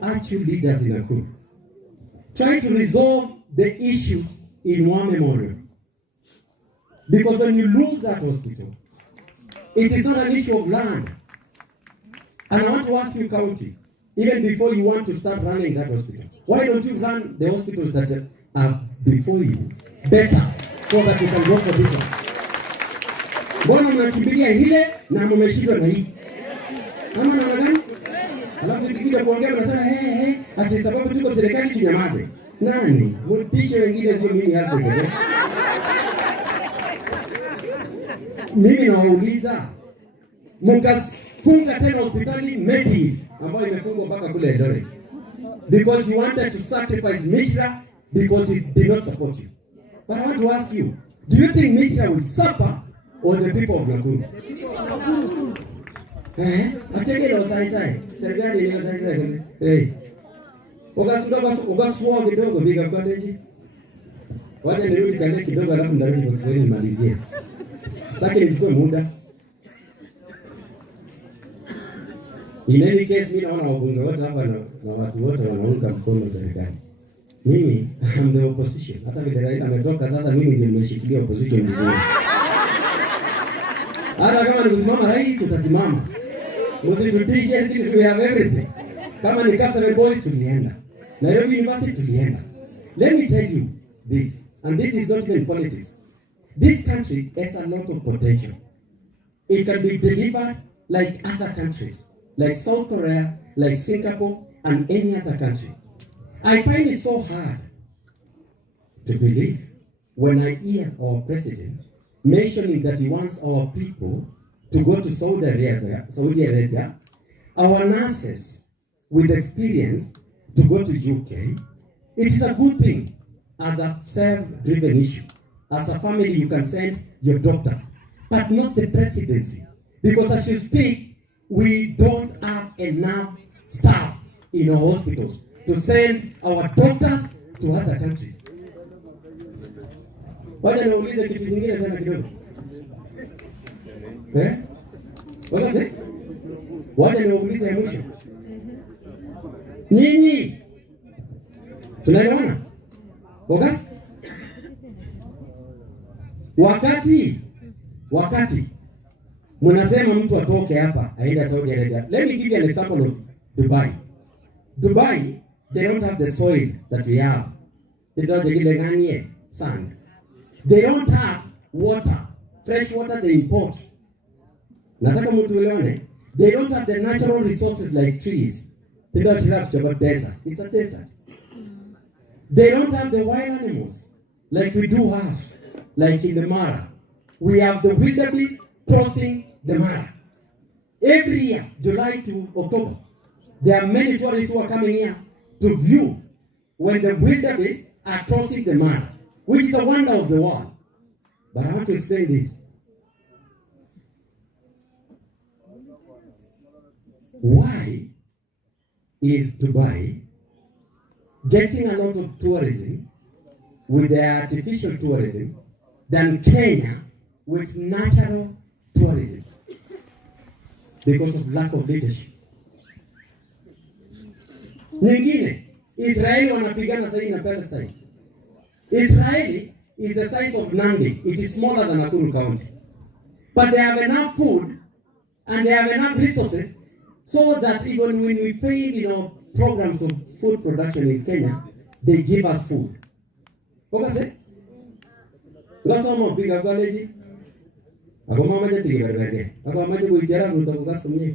to urge you leaders in Nakuru, try to resolve the issues in one memorial. Because when you lose that hospital, it is not an issue of land. And I want to ask you, county, even before you want to start running that hospital, why don't you run the hospitals that are before you better so that you can go for this one? Mbona mnakimbilia ile na mmeshindwa na hii? Ama namna gani? Alafu tukija kuongea mnasema ati sababu tuko serikali tunyamaze. Nani? Mtisho wengine sio mimi hapo ndio. Mimi nawauliza, mkafunga tena hospitali Medi ambayo imefungwa mpaka kule Eldoret because you wanted to sacrifice Mishra because it did not support you. But I want to ask you, do you think Mishra will suffer or the people of Nakuru? Ategelo sai serikali ni sai. Ukasuwa kidogo biga college. Wacha nirudi kale kidogo alafu ndarudi kwa Kiswahili nimalizie. Sitaki nichukue muda. In any case, mimi naona wabunge wote hapa na watu wote wanaunga mkono serikali. Mimi am the opposition. Hata vile Raila ametoka sasa mimi ndio nimeshikilia opposition vizuri. Hata kama nikusimama rais tutasimama. Msitutishe lakini we have everything. Kama ni Kapsabet Boys tulienda. Nairobi University tulienda. Let me tell you this, and this is not even politics. This country has a lot of potential. It can be delivered like other countries, like South Korea, like Singapore, and any other country. I find it so hard to believe when I hear our president mentioning that he wants our people to go to Saudi Arabia, our nurses with experience to go to UK. It is a good thing as a self-driven issue. As a family, you can send your doctor, but not the presidency. Because as you speak, we don't have enough staff in our hospitals to send our doctors to other countries. Wacha niulize kitu kingine tena kidogo. Wacha wacha niulize ya mwisho. Nyinyi tunaelewana? Bogas? Wakati mnasema mtu atoke hapa aende Saudi Arabia. Let me give you an example of Dubai. Dubai, they don't have the soil that we have. They don't have sand. They don't have water, fresh water they import. Nataka mtu uelewane. They don't have the natural resources like trees. They don't have desert. It's a desert. They don't have the wild animals like we do have, like in the Mara. We have the wildebeest crossing the Mara. Every year, July to October, there are many tourists who are coming here to view when the wildebeest are crossing the Mara, which is a wonder of the world. But I want to explain this. Why is Dubai getting a lot of tourism with their artificial tourism than Kenya with natural tourism? Because of lack of leadership. Nyingine, Israeli wanapigana sasa na Palestine. Israeli is the size of Nandi. It is smaller than Nakuru County. But they have enough food and they have enough resources so that even when we fail in our programs of food production in Kenya, they give us food. Okay? Gasoma piga college. Ako mama je tiga berbede. Ako mama je kuijara nuta bukas kumye.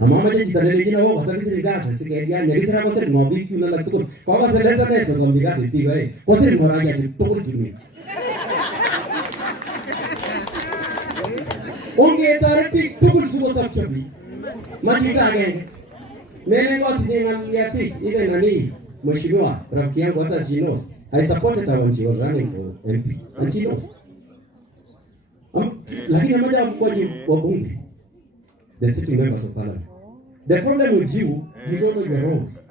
Mama je jitarele jina wo hata kisi bigasa sikeria nyegisira ko seri mobi kuna la tukun. Ko ka sele sele ko som bigasa tiga ko seri moraja ti tukun tumi. Onge tare pi tukun subo sab chabi. Majita ge. Mele ko tinga ya pi ile nani mheshimiwa rafiki yangu hata she knows. I supported her when she was running for MP and she knows. Lakini moja wa bunge, the sitting members of parliament. The problem with you don't know your roles.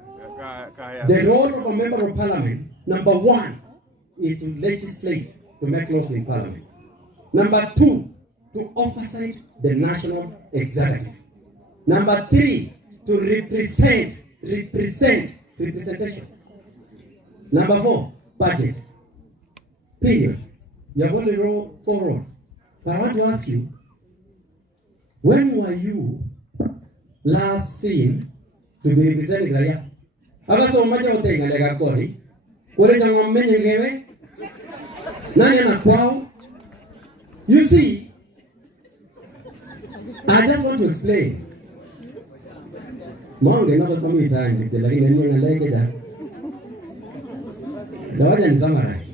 The role of a member of parliament, number one, is to legislate, to make laws in parliament. Number two, to oversight the national executive. Number three, to represent representation. Number 4, budget. Period. You have only 4 roles. But I want to ask you, when were you last seen to be representing Raya? Agaso umaja utenga lega kori. Kore jango menye ngewe. Nani ana kwao? You see, I just want to explain. Monge na kwa mimi time tikte lakini nini ngaleke da. Dawaja ni summarize.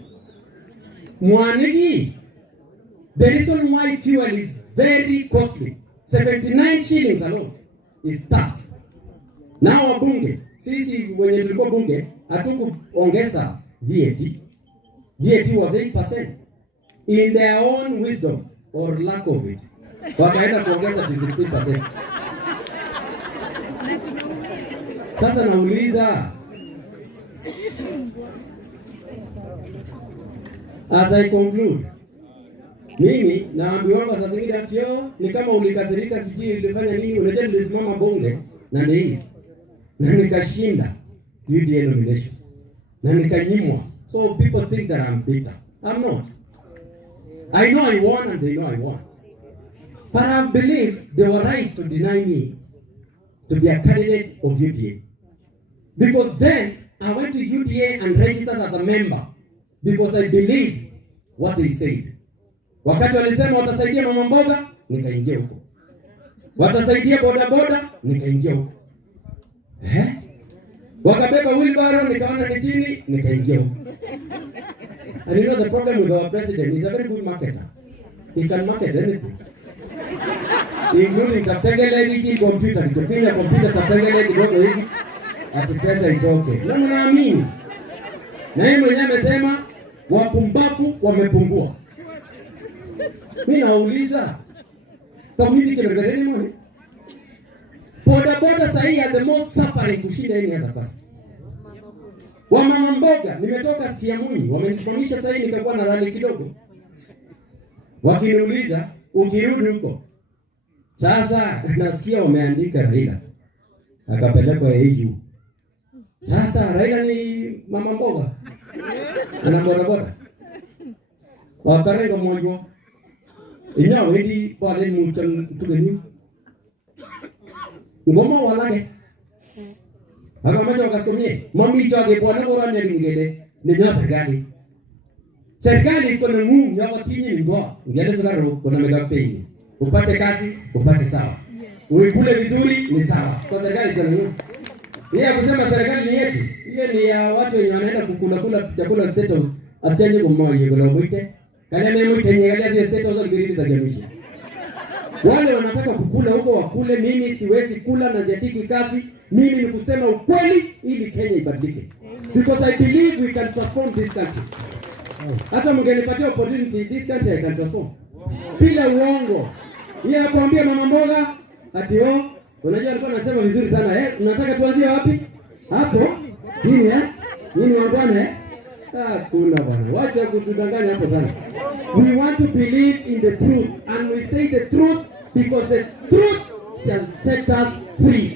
Mwaniki, the reason why fuel is very costly, 79 shillings alone is tax. Now wabunge, sisi wenye tulikuwa bunge, hatukuongeza VAT. VAT was 8%. In their own wisdom or lack of it, wakaenda kuongeza to 16%. Sasa nauliza, as I conclude, mimi naambiwa sasa zingine ati ni kama ulikasirika sijui ulifanya nini, unajua nilisimama bunge na ndeizi na nikashinda UDA nominations na nikanyimwa. So people think that I'm bitter. I'm not. I know I won and they know I won. But I believe they were right to deny me to be a candidate of UDA. Because then I went to UDA and registered as a member because I believe what they said. Wakati walisema watasaidia mama mboga, nikaingia huko. Watasaidia boda boda, nikaingia huko. Wakabeba wheelbarrow, nikaona ni chini, nikaingia huko. And you know the problem with our president, he's a very good marketer. He can market anything. Including tapengele hiki computer, kitofinya computer tapengele kidogo hivi, ati pesa itoke. Na mnaamini? Na yeye mwenyewe amesema wapumbavu wamepungua. Mimi nauliza, kwa mimi kiberbereni mwani? Boda boda sahi are the most suffering kushinda any other person. Wamama mboga, nimetoka Kiamuni, wamenisimamisha sahi nikakuwa na rally kidogo. Wakiniuliza, ukirudi huko. Sasa nasikia wameandika Raila. Akapelekwa AU. Sasa Raila ni mama mboga. Ana boda boda. Watarenga mmoja. Ina wedi pale mchang tugeni. Ngoma walake. Akamaja wakasikomye. Mami chage bwana bora ni ngele. Ni serikali. Serikali iko na mungu ya watinyi ni ngoa. Ngele sagaro kuna mega pay. Upate kazi, upate sawa. Uikule vizuri ni sawa. Kwa serikali iko na mungu. Yeye kusema serikali ni yetu. Hiyo ni ya watu wenye wanaenda kukula chakula state house. Atanye kwa yego mwite. Kale mimi mwite nyegalia state house ngiridi za jamishi. Wale wanataka kukula huko wakule, mimi siwezi kula na ziandiki kazi. Mimi ni kusema ukweli ili Kenya ibadilike. Because I believe we can transform this country. Hata mngenipatia opportunity, this country I can transform. Bila uongo. Yeye akwambia mama mboga ati unajua alikuwa anasema vizuri sana unataka tuanzie wapi? Hapo? Chini Nini wangwana kuna bwana. Wacha kutudanganya hapo sana. We want to believe in the truth and we say the truth because the truth shall set us free.